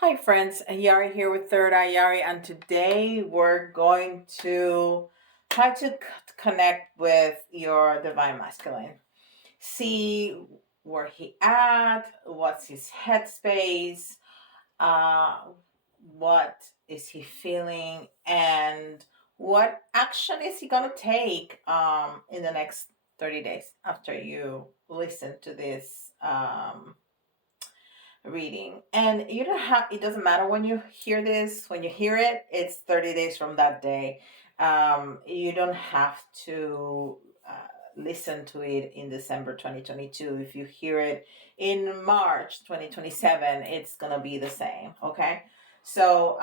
Hi friends, Yari here with Third Eye Yari, and today we're going to try to connect with your divine masculine. See where he at, what's his headspace, uh, what is he feeling, and what action is he gonna take in the next 30 days after you listen to this reading. And you don't have, it doesn't matter when you hear this, when you hear it, it's 30 days from that day. You don't have to listen to it in December 2022. If you hear it in March 2027, it's gonna be the same. Okay, so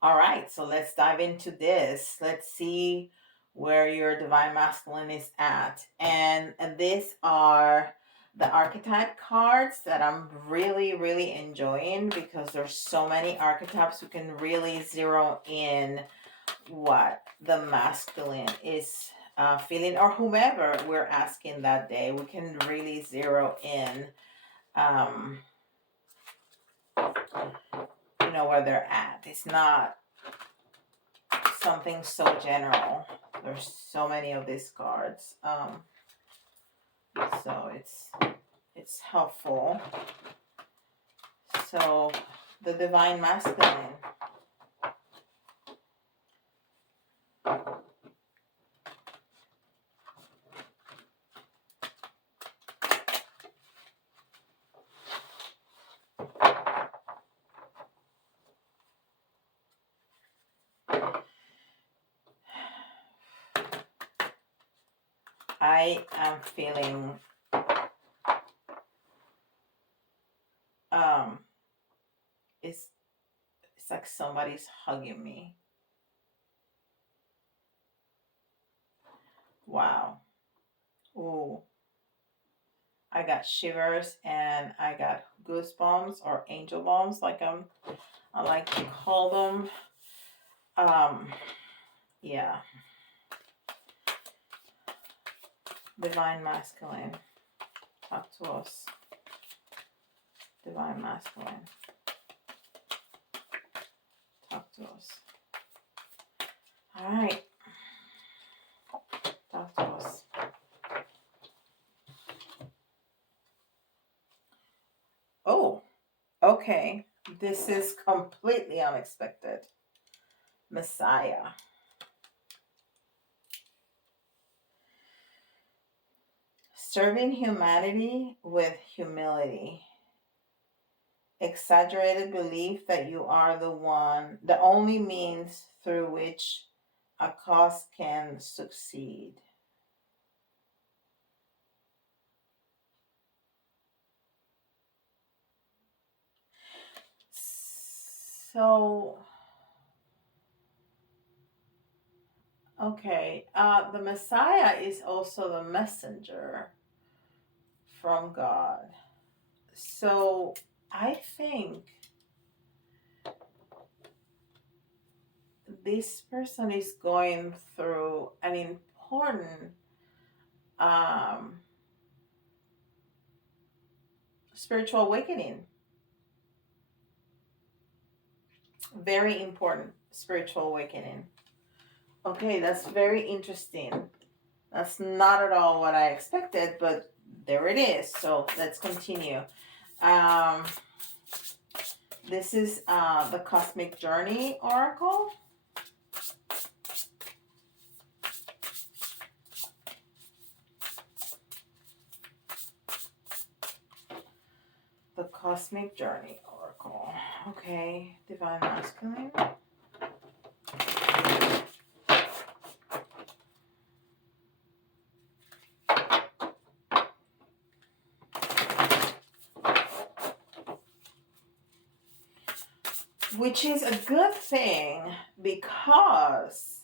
all right, so let's dive into this. Let's see where your divine masculine is at. And these are the archetype cards that I'm really enjoying, because there's so many archetypes. We can really zero in what the masculine is feeling, or whomever we're asking that day. We can really zero in, where they're at. It's not something so general. There's so many of these cards, so it's helpful. So the divine masculine, I am feeling it's like somebody's hugging me. Wow. Ooh. I got shivers and I got goosebumps, or angel bumps, like I like to call them. Yeah. Divine masculine, talk to us. Divine masculine, talk to us. All right, talk to us. Oh, okay. This is completely unexpected. Messiah. Serving humanity with humility. Exaggerated belief that you are the only means through which a cause can succeed. So, okay, the Messiah is also the messenger from God. So I think this person is going through an important um, spiritual awakening. Very important spiritual awakening. Okay, that's very interesting. That's not at all what I expected, but there it is. So let's continue. Um, this is the Cosmic Journey Oracle. The Cosmic Journey Oracle. Okay, Divine Masculine. Which is a good thing, because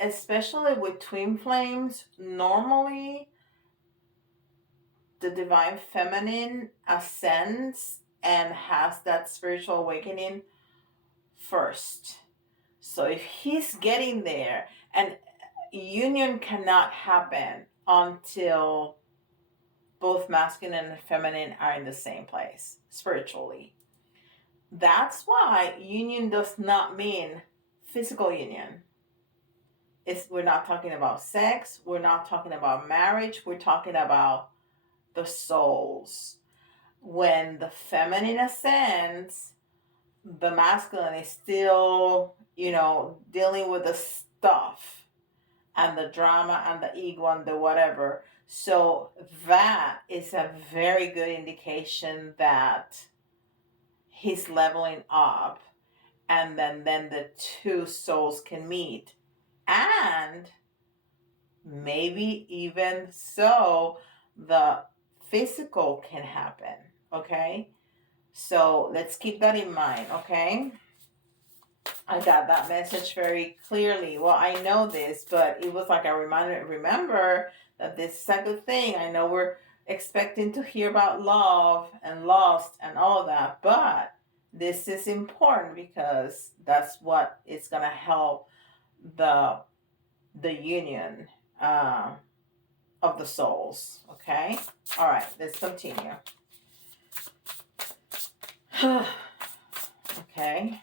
especially with twin flames, normally the divine feminine ascends and has that spiritual awakening first. So if he's getting there, and union cannot happen until both masculine and feminine are in the same place spiritually. That's why union does not mean physical union. We're not talking about sex, we're not talking about marriage, we're talking about the souls. When the feminine ascends, the masculine is still, dealing with the stuff and the drama and the ego and the whatever. So that is a very good indication that he's leveling up, and then the two souls can meet, and maybe even so the physical can happen. Okay, so let's keep that in mind. Okay, I got that message very clearly. Well, I know this, but it was like a reminder. Remember that this is a good thing. I know we're expecting to hear about love and lost and all of that, but this is important because that's what is going to help the union of the souls. Okay. All right. Let's continue. Okay.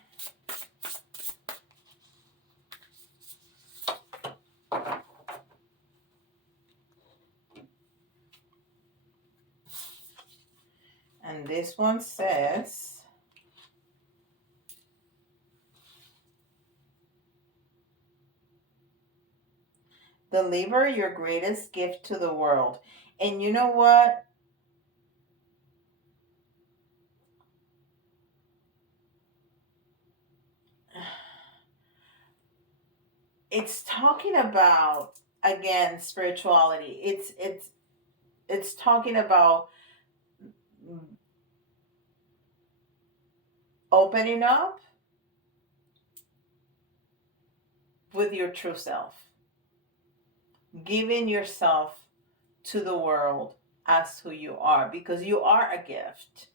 And this one says, deliver your greatest gift to the world. And you know what? It's talking about, again, spirituality. It's talking about opening up with your true self, giving yourself to the world as who you are, because you are a gift.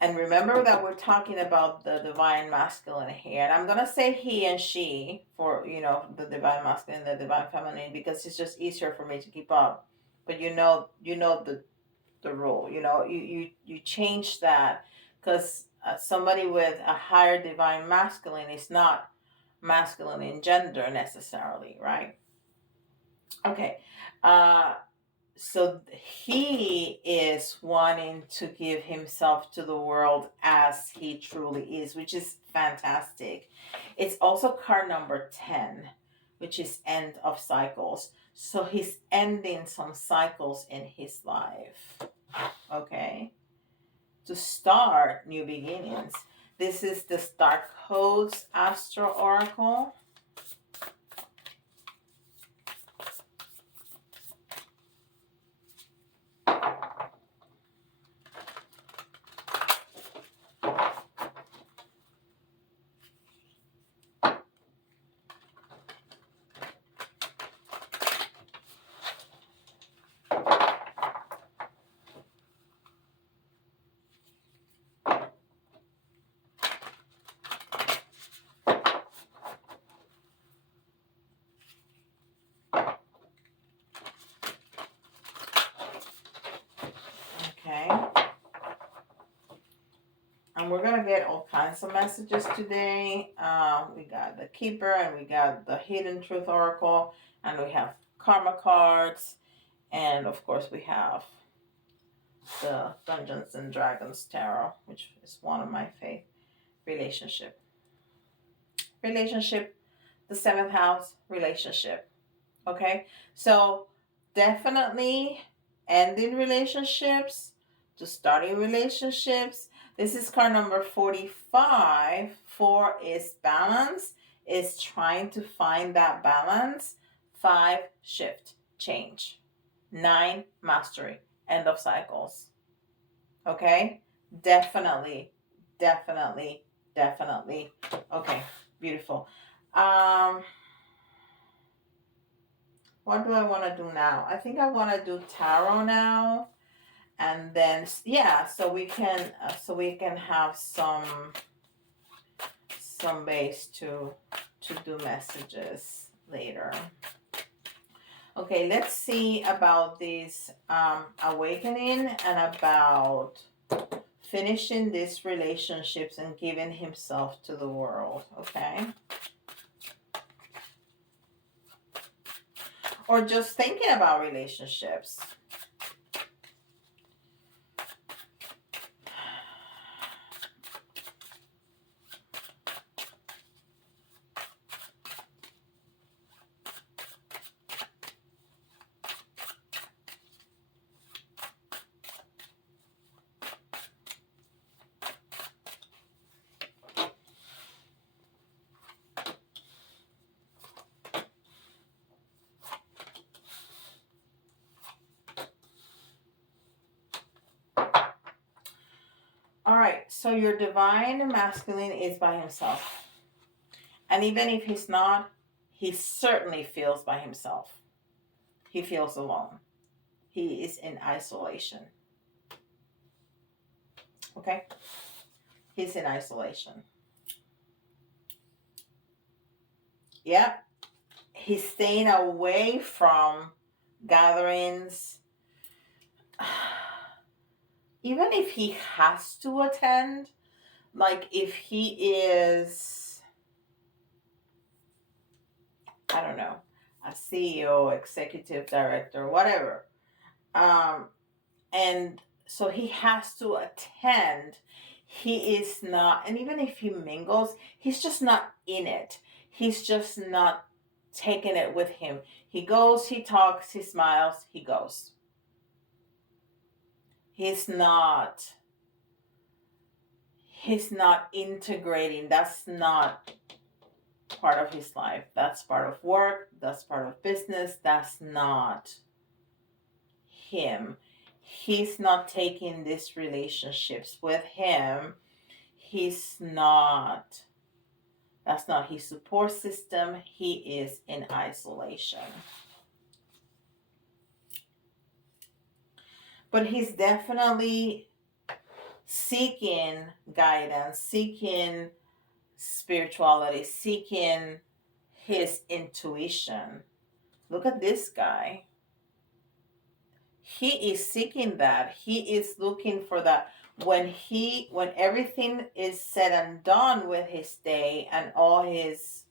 And remember that we're talking about the divine masculine here. And I'm going to say he and she for, the divine masculine and the divine feminine, because it's just easier for me to keep up. But the rule, you change that, because somebody with a higher divine masculine is not masculine in gender necessarily, right? Okay. So he is wanting to give himself to the world as he truly is, which is fantastic. It's also card number 10, which is end of cycles. So he's ending some cycles in his life. Okay. To start new beginnings. This is the Starcodes Astro Oracle. Okay. And we're going to get all kinds of messages today. We got the Kipper, and we got the Hidden Truth Oracle, and we have Karma cards, and of course we have the Dungeons and Dragons Tarot, which is one of my favorite. Relationship, the 7th house, relationship. Okay, so definitely ending relationships to starting relationships. This is card number 45. 4 is balance, is trying to find that balance. 5, shift, change. 9, mastery, end of cycles. Okay, definitely. Okay, beautiful. What do I want to do now? I think I want to do tarot now, and then so we can have some base to do messages later. Okay, let's see about this awakening and about finishing these relationships and giving himself to the world, okay? Or just thinking about relationships. All right, so your divine masculine is by himself. And even if he's not, he certainly feels by himself. He feels alone. He is in isolation. Okay? He's in isolation. Yep. He's staying away from gatherings. Even if he has to attend, like if he is, I don't know, a CEO, executive director, whatever. And so he has to attend. He is not, and even if he mingles, he's just not in it. He's just not taking it with him. He goes, he talks, he smiles, he goes. He's not integrating. That's not part of his life. That's part of work. That's part of business. That's not him. He's not taking these relationships with him. He's not, that's not his support system. He is in isolation. But he's definitely seeking guidance, seeking spirituality, seeking his intuition. Look at this guy. He is seeking that. He is looking for that. When everything is said and done with his day and all his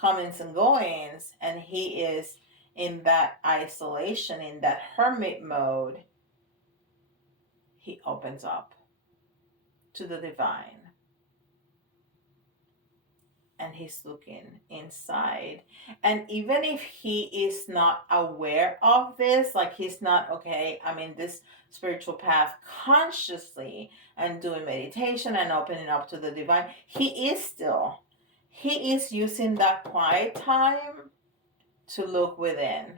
comings and goings, and he is in that isolation, in that hermit mode, he opens up to the divine. And he's looking inside. And even if he is not aware of this, like he's not, okay, I'm in this spiritual path consciously and doing meditation and opening up to the divine, he is using that quiet time to look within.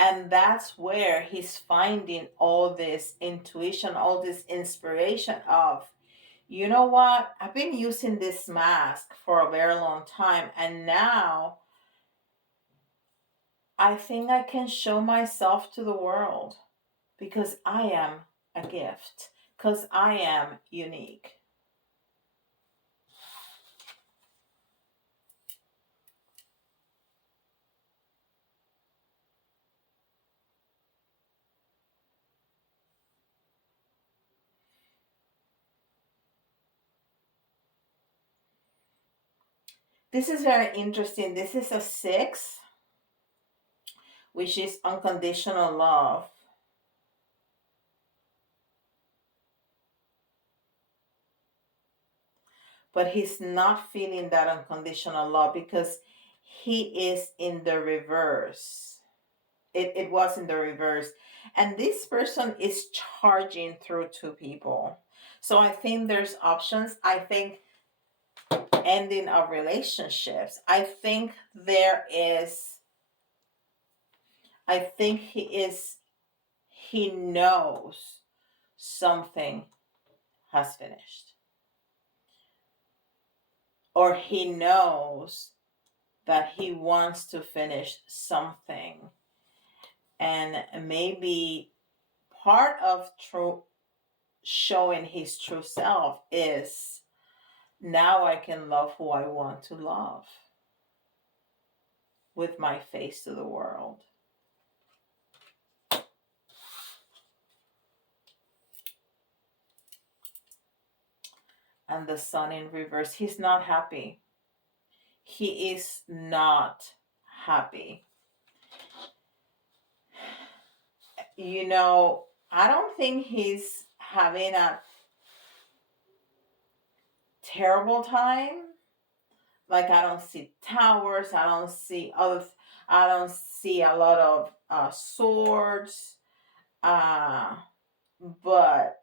And that's where he's finding all this intuition, all this inspiration of, you know what? I've been using this mask for a very long time, and now I think I can show myself to the world because I am a gift, because I am unique. This is very interesting. This is a 6, which is unconditional love. But he's not feeling that unconditional love because he is in the reverse. It was in the reverse. And this person is charging through 2 people. So I think there's options. I think ending of relationships. I think he knows something has finished. Or he knows that he wants to finish something. And maybe part of showing his true self is, now I can love who I want to love with my face to the world. and the Sun in reverse. He's not happy. He is not happy. You know, I don't think he's having a terrible time. Like, I don't see towers. I don't see a lot of swords. But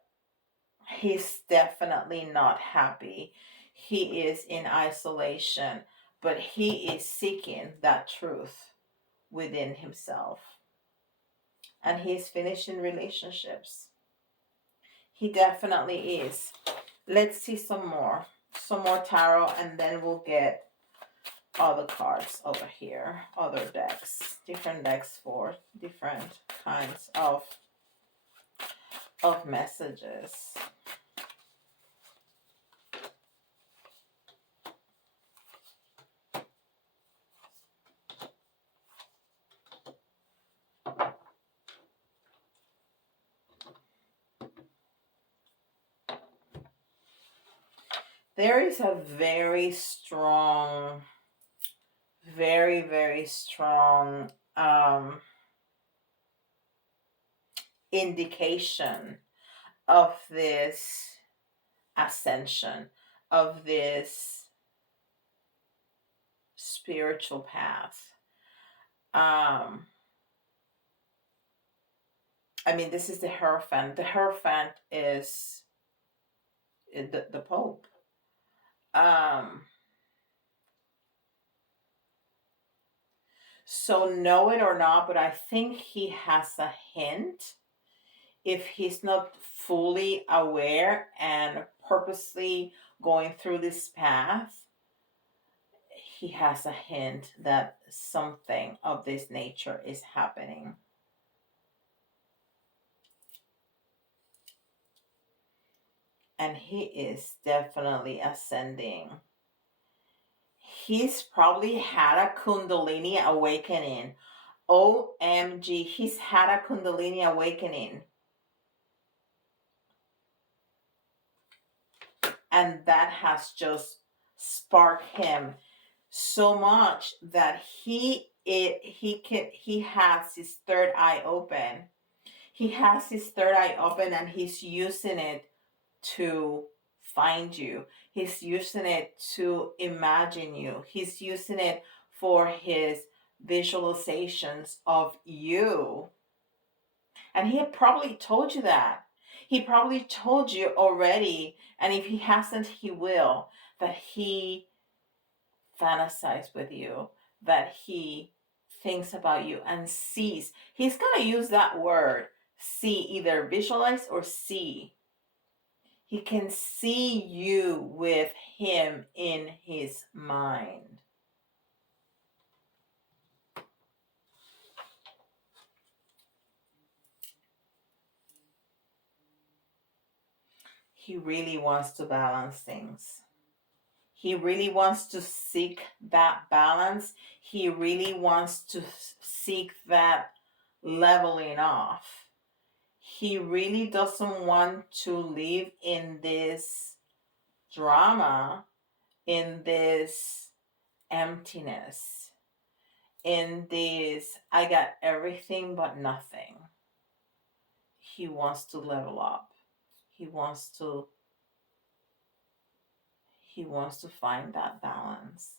he's definitely not happy. He is in isolation, but he is seeking that truth within himself. And he's finishing relationships. He definitely is. Let's see some more tarot, and then we'll get other cards over here, other decks, different decks for different kinds of messages. There is a very strong, very, very strong indication of this ascension, of this spiritual path. I mean, this is the Hierophant. The Hierophant is the Pope. So know it or not, but I think he has a hint. If he's not fully aware and purposely going through this path, he has a hint that something of this nature is happening. And he is definitely ascending. He's probably had a Kundalini awakening. OMG, he's had a Kundalini awakening. And that has just sparked him so much that he has his third eye open. He has his third eye open, and he's using it to find you. He's using it to imagine you. He's using it for his visualizations of you. And he had probably told you that. He probably told you already, and if he hasn't, he will, that he fantasizes with you, that he thinks about you and sees. He's going to use that word, see, either visualize or see. He can see you with him in his mind. He really wants to balance things. He really wants to seek that balance. He really wants to seek that leveling off. He really doesn't want to live in this drama, in this emptiness, in this, I got everything but nothing. He wants to level up. He wants to find that balance.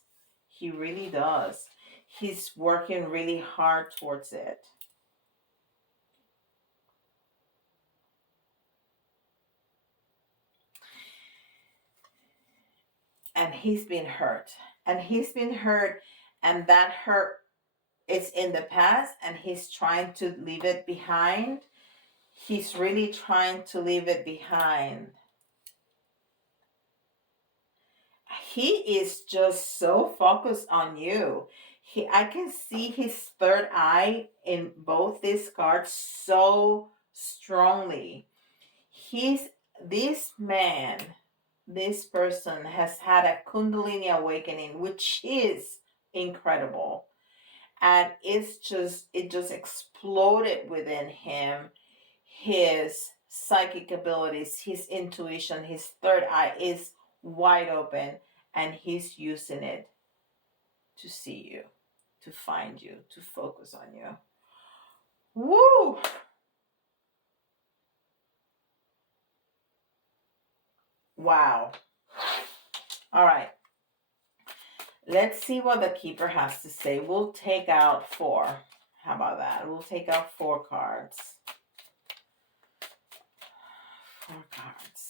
He really does. He's working really hard towards it. And he's been hurt. And that hurt is in the past, and he's trying to leave it behind. He's really trying to leave it behind. He is just so focused on you. I can see his third eye in both these cards so strongly. This person has had a Kundalini awakening, which is incredible. And it just exploded within him. His psychic abilities, his intuition, his third eye is wide open, and he's using it to see you, to find you, to focus on you. Woo! Wow. All right. Let's see what the Keeper has to say. We'll take out 4. How about that? We'll take out 4 cards. 4 cards.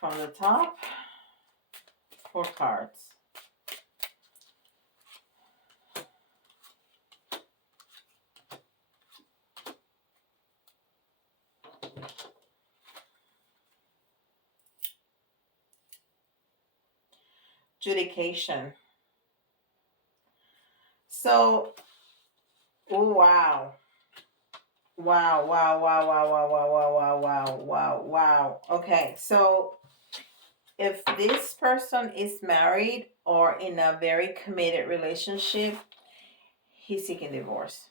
From the top, 4 cards. Adjudication. So, oh wow. Wow, wow, wow, wow, wow, wow, wow, wow, wow, wow, wow. Okay, so if this person is married or in a very committed relationship, he's seeking divorce.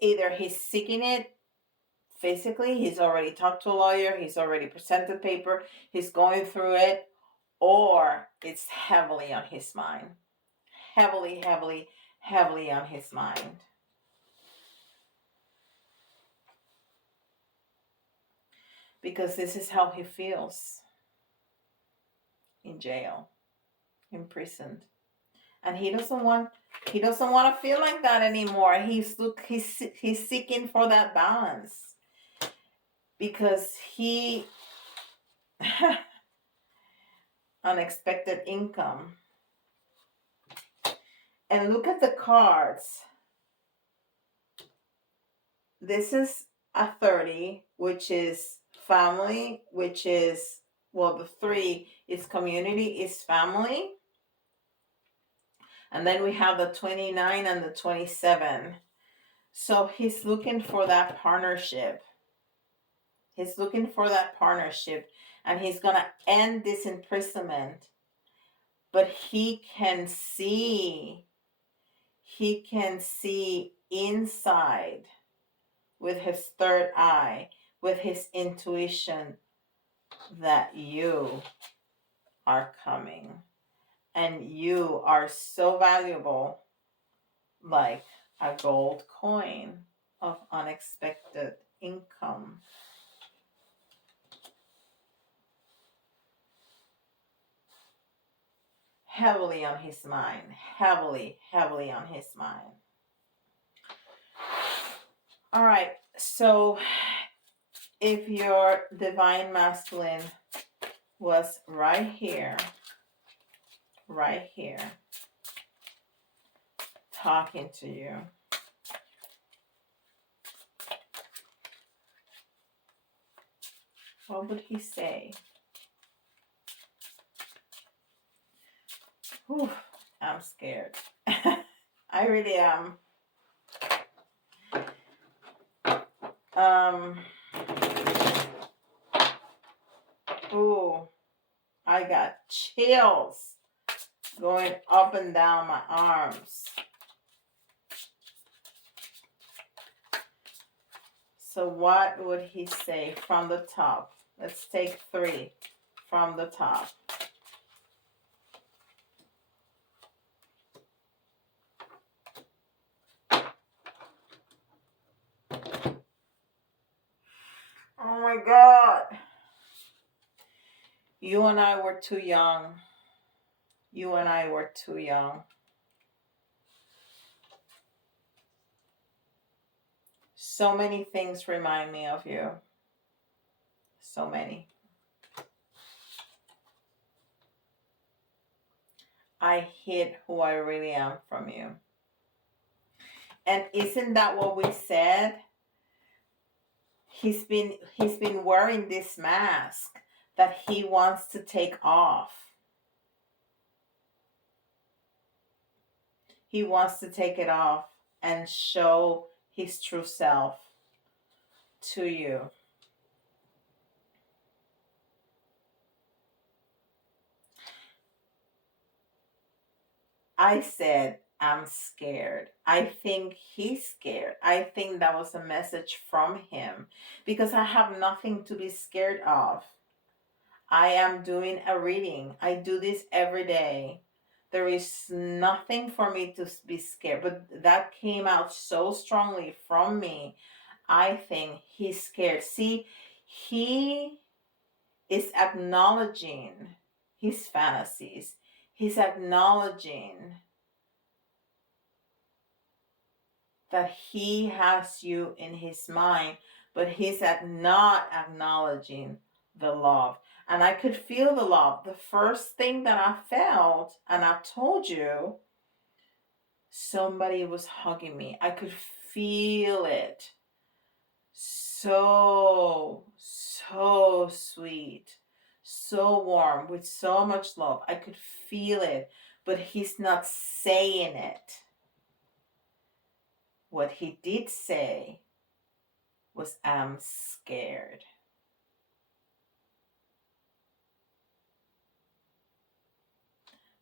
Either he's seeking it physically, he's already talked to a lawyer, he's already presented paper, he's going through it, or it's heavily on his mind. Heavily, heavily, heavily on his mind. Because this is how he feels in jail, imprisoned. And he doesn't want to feel like that anymore. He's seeking for that balance. Because he unexpected income. And look at the cards. This is a 30, which is family, which is, well, the 3 is community, is family. And then we have the 29 and the 27. So he's looking for that partnership. He's looking for that partnership. And he's going to end this imprisonment. But he can see inside with his third eye, with his intuition, that you are coming. And you are so valuable, like a gold coin of unexpected income. Heavily on his mind. Heavily, heavily on his mind. All right. So if your divine masculine was right here, talking to you, what would he say? Whew, I'm scared. I really am. Ooh, I got chills going up and down my arms. So what would he say from the top? Let's take 3 from the top. Oh my God. You and I were too young. You and I were too young. So many things remind me of you. So many. I hid who I really am from you. And isn't that what we said? He's been wearing this mask that he wants to take off. He wants to take it off. and show his true self to you. I said, I'm scared. I think he's scared. I think that was a message from him because I have nothing to be scared of. I am doing a reading. I do this every day. There is nothing for me to be scared, but that came out so strongly from me. I think he's scared. See, he is acknowledging his fantasies. He's acknowledging that he has you in his mind, but he's not acknowledging the love. And I could feel the love. The first thing that I felt, and I told you, somebody was hugging me. I could feel it. So sweet, so warm, with so much love. I could feel it, but he's not saying it. What he did say was, I'm scared.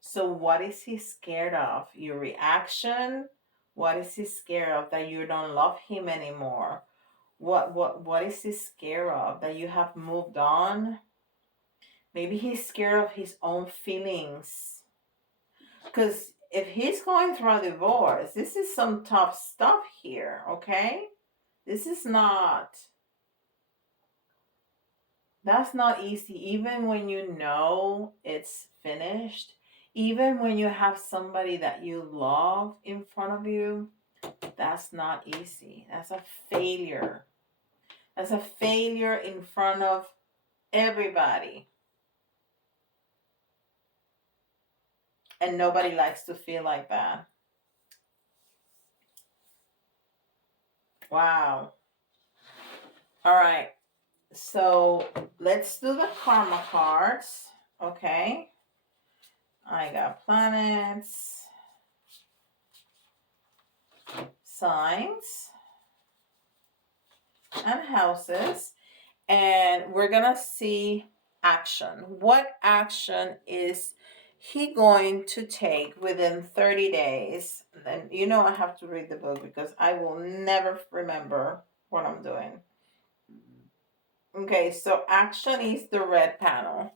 So what is he scared of? Your reaction? What is he scared of? That you don't love him anymore? What is he scared of? That you have moved on? Maybe he's scared of his own feelings. Because if he's going through a divorce, this is some tough stuff here, okay? This is not, that's not easy. Even when you know it's finished, even when you have somebody that you love in front of you, that's not easy. That's a failure. That's a failure in front of everybody. And nobody likes to feel like that. Wow. All right. So let's do the karma cards. Okay. I got planets, signs, and houses. And we're going to see action. What action is he going to take within 30 days? And you know I have to read the book because I will never remember what I'm doing. Okay, so action is the red panel.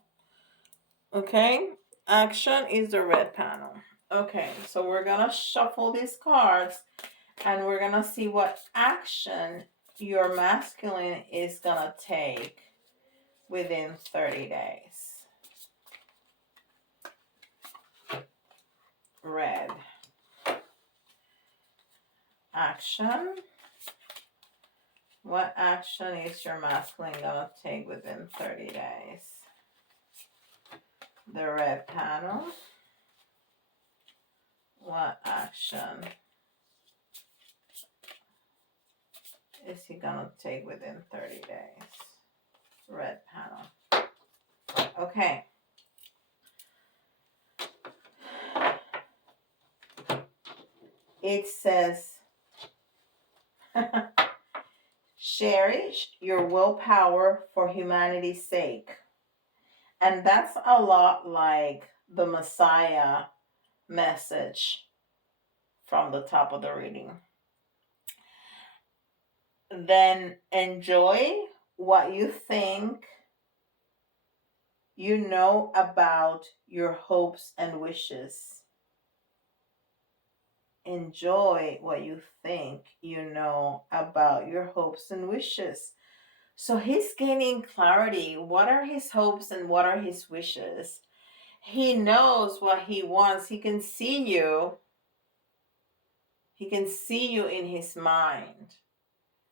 Okay, action is the red panel. Okay, so we're gonna shuffle these cards and we're gonna see what action your masculine is gonna take within 30 days. Red. Action. What action is your masculine gonna take within 30 days? The red panel. What action is he gonna take within 30 days? Red panel. Okay. It says, cherish your willpower for humanity's sake. And that's a lot like the Messiah message from the top of the reading. Then enjoy what you think you know about your hopes and wishes. Enjoy what you think you know about your hopes and wishes. So he's gaining clarity. What are his hopes and what are his wishes? He knows what he wants. He can see you. He can see you in his mind.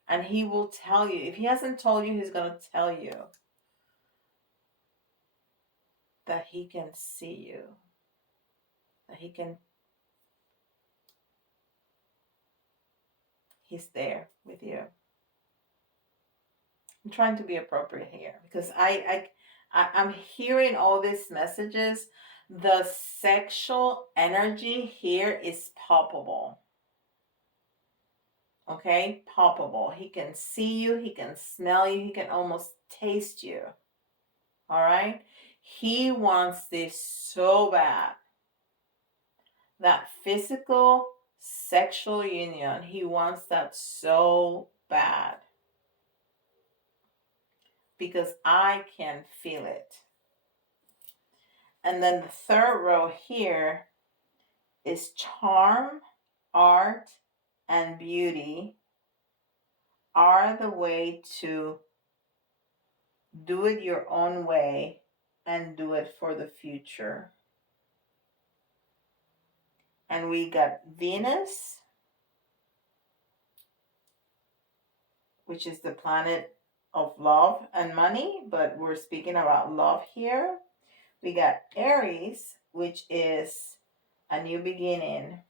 And he will tell you. If he hasn't told you, he's going to tell you that he can see you. That he's there with you. I'm trying to be appropriate here because I'm hearing all these messages. The sexual energy here is palpable. Okay, palpable. He can see you, he can smell you, he can almost taste you. All right, he wants this so bad. That physical sexual union, he wants that so bad because I can feel it. And then the third row here is charm, art, and beauty are the way to do it your own way and do it for the future. And we got Venus, which is the planet of love and money, but we're speaking about love here. We got Aries, which is a new beginning.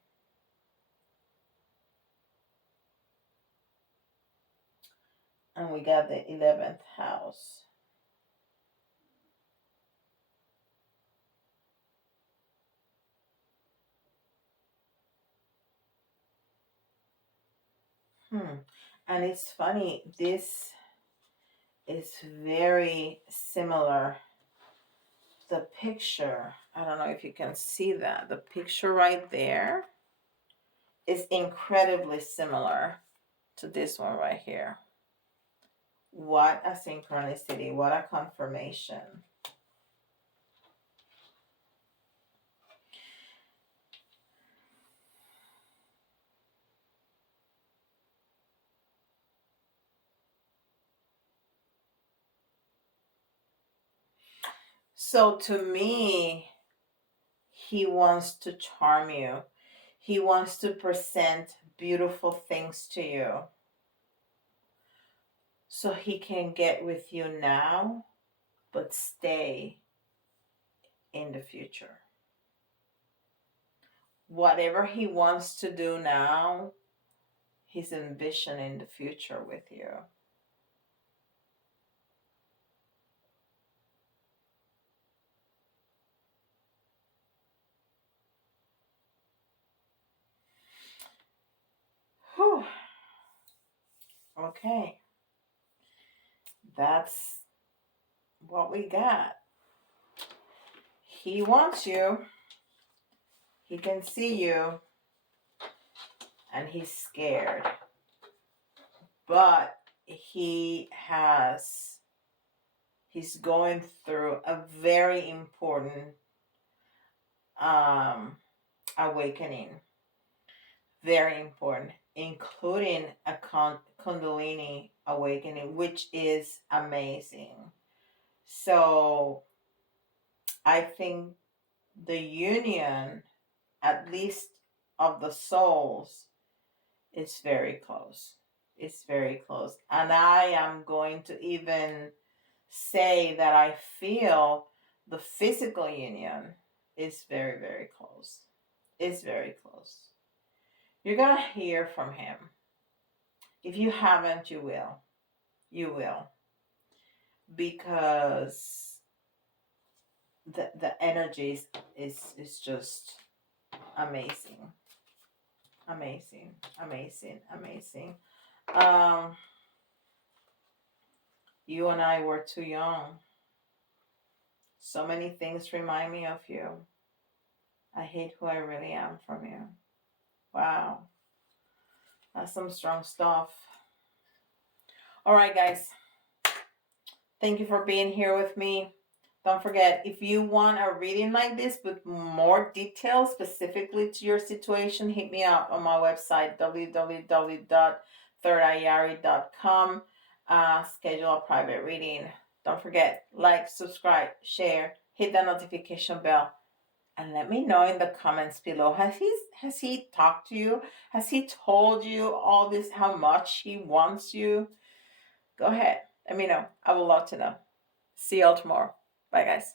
And we got the 11th house. And it's funny, this is very similar. The picture, I don't know if you can see that. The picture right there is incredibly similar to this one right here. What a synchronicity, what a confirmation. So to me, he wants to charm you. He wants to present beautiful things to you so he can get with you now, but stay in the future. Whatever he wants to do now, he's envisioning the future with you. Whew. Okay. That's what we got. He wants you. He can see you. And he's scared. But he's going through a very important awakening. Very important, including a Kundalini awakening, which is amazing. So I think the union, at least of the souls, is very close. It's very close. And I am going to even say that I feel the physical union is very, very close. It's very close. You're going to hear from him. If you haven't, you will. You will. Because the energy is just amazing. Amazing. Amazing. Amazing. You and I were too young. So many things remind me of you. I hate who I really am from you. Wow. That's some strong stuff. All right, guys. Thank you for being here with me. Don't forget, if you want a reading like this with more details specifically to your situation, hit me up on my website, www.thirdeyeyari.com. Schedule a private reading. Don't forget, like, subscribe, share, hit that notification bell, and let me know in the comments below. Has he talked to you? Has he told you all this, how much he wants you? Go ahead. Let me know. I would love to know. See y'all tomorrow. Bye, guys.